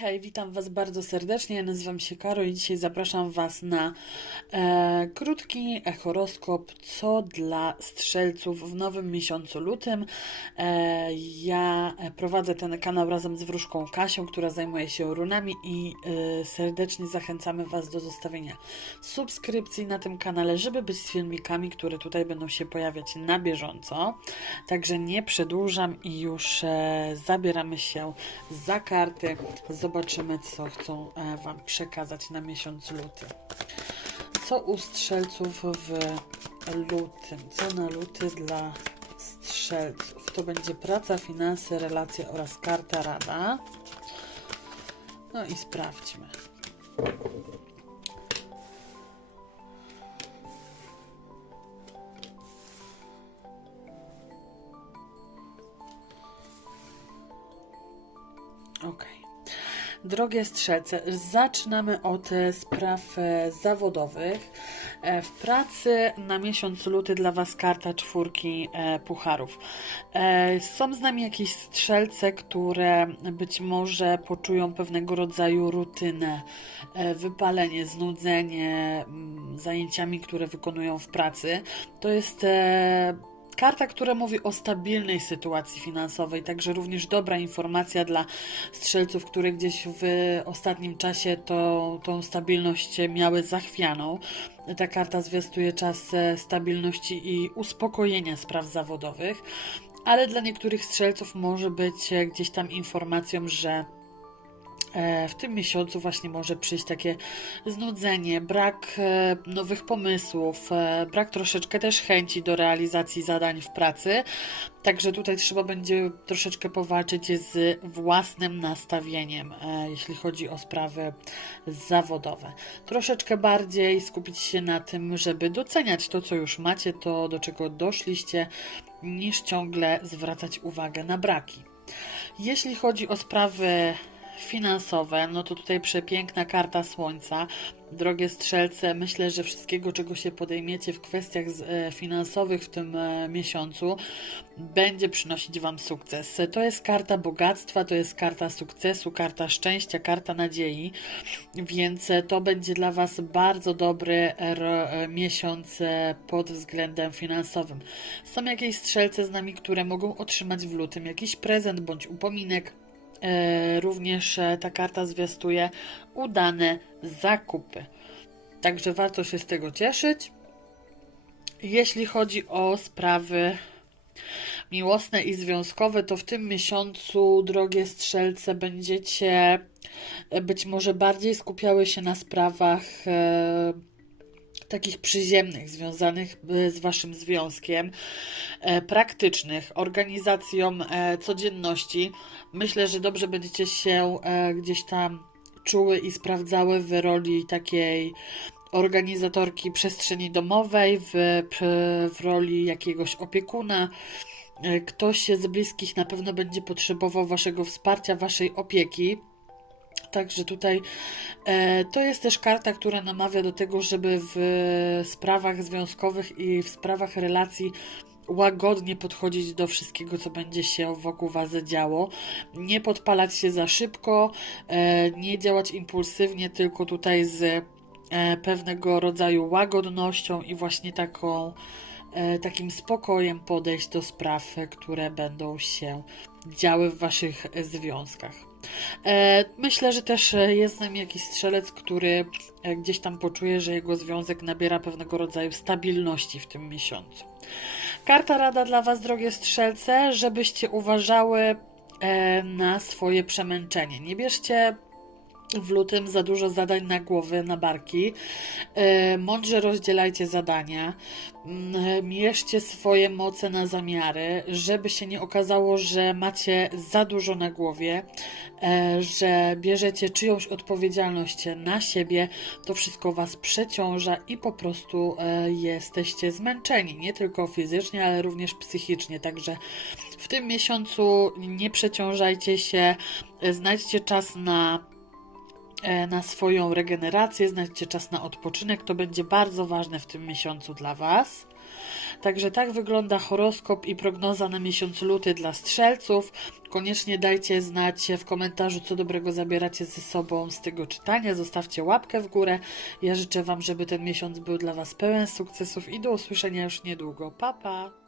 Hej, witam Was bardzo serdecznie. Ja nazywam się Karo i dzisiaj zapraszam Was na e, krótki horoskop, co dla strzelców w nowym miesiącu lutym. E, ja prowadzę ten kanał razem z wróżką Kasią, która zajmuje się runami i e, serdecznie zachęcamy Was do zostawienia subskrypcji na tym kanale, żeby być z filmikami, które tutaj będą się pojawiać na bieżąco. Także nie przedłużam i już e, zabieramy się za karty. Zobaczymy, co chcą e, Wam przekazać na miesiąc luty. Co u strzelców w lutym? Co na luty dla strzelców? To będzie praca, finanse, relacje oraz karta rada. No i sprawdźmy. Okej. Drogie strzelce, zaczynamy od e, spraw e, zawodowych. E, W pracy na miesiąc luty dla Was karta czwórki pucharów. Są z nami jakieś strzelce, które być może poczują pewnego rodzaju rutynę, wypalenie, znudzenie mm, zajęciami, które wykonują w pracy. To jest Karta, która mówi o stabilnej sytuacji finansowej, także również dobra informacja dla strzelców, które gdzieś w ostatnim czasie to, tą stabilność miały zachwianą. Ta karta zwiastuje czas e, stabilności i uspokojenia spraw zawodowych, ale dla niektórych strzelców może być e, gdzieś tam informacją, że w tym miesiącu właśnie może przyjść takie znudzenie, brak e, nowych pomysłów, e, brak troszeczkę też chęci do realizacji zadań w pracy. Także tutaj trzeba będzie troszeczkę powalczyć z własnym nastawieniem, e, jeśli chodzi o sprawy zawodowe. Troszeczkę bardziej skupić się na tym, żeby doceniać to, co już macie, to do czego doszliście, niż ciągle zwracać uwagę na braki. Jeśli chodzi o sprawy finansowe, no to tutaj przepiękna karta słońca. Drogie strzelce, myślę, że wszystkiego, czego się podejmiecie w kwestiach e, finansowych w tym e, miesiącu, będzie przynosić Wam sukces. To jest karta bogactwa, to jest karta sukcesu, karta szczęścia, karta nadziei, więc to będzie dla Was bardzo dobry e, miesiąc pod względem finansowym. Są jakieś strzelce z nami, które mogą otrzymać w lutym jakiś prezent bądź upominek. E, Również e, ta karta zwiastuje udane zakupy. Także warto się z tego cieszyć. Jeśli chodzi o sprawy miłosne i związkowe, to w tym miesiącu, drogie strzelce, będziecie e, być może bardziej skupiały się na sprawach takich przyziemnych, związanych e, z Waszym związkiem, e, praktycznych, organizacją e, codzienności. Myślę, że dobrze będziecie się gdzieś tam czuły i sprawdzały w roli takiej organizatorki przestrzeni domowej, w, w roli jakiegoś opiekuna. Ktoś z bliskich na pewno będzie potrzebował Waszego wsparcia, Waszej opieki. Także tutaj e, to jest też karta, która namawia do tego, żeby w sprawach związkowych i w sprawach relacji łagodnie podchodzić do wszystkiego, co będzie się wokół Was działo. Nie podpalać się za szybko, e, nie działać impulsywnie, tylko tutaj z e, pewnego rodzaju łagodnością i właśnie taką, e, takim spokojem podejść do spraw, które będą się działy w Waszych związkach. E, Myślę, że też e, jest z nami jakiś strzelec, który e, gdzieś tam poczuje, że jego związek nabiera pewnego rodzaju stabilności w tym miesiącu. Karta rada dla Was, drogie strzelce, żebyście uważały na swoje przemęczenie. Nie bierzcie w lutym za dużo zadań na głowy, na barki. E, Mądrze rozdzielajcie zadania. Mm, Mierzcie swoje moce na zamiary, żeby się nie okazało, że macie za dużo na głowie, e, że bierzecie czyjąś odpowiedzialność na siebie. To wszystko Was przeciąża i po prostu e, jesteście zmęczeni, nie tylko fizycznie, ale również psychicznie. Także w tym miesiącu nie przeciążajcie się, znajdźcie czas na na swoją regenerację, znajdźcie czas na odpoczynek. To będzie bardzo ważne w tym miesiącu dla Was. Także tak wygląda horoskop i prognoza na miesiąc luty dla strzelców. Koniecznie dajcie znać w komentarzu, co dobrego zabieracie ze sobą z tego czytania. Zostawcie łapkę w górę. Ja życzę Wam, żeby ten miesiąc był dla Was pełen sukcesów i do usłyszenia już niedługo. Pa, pa!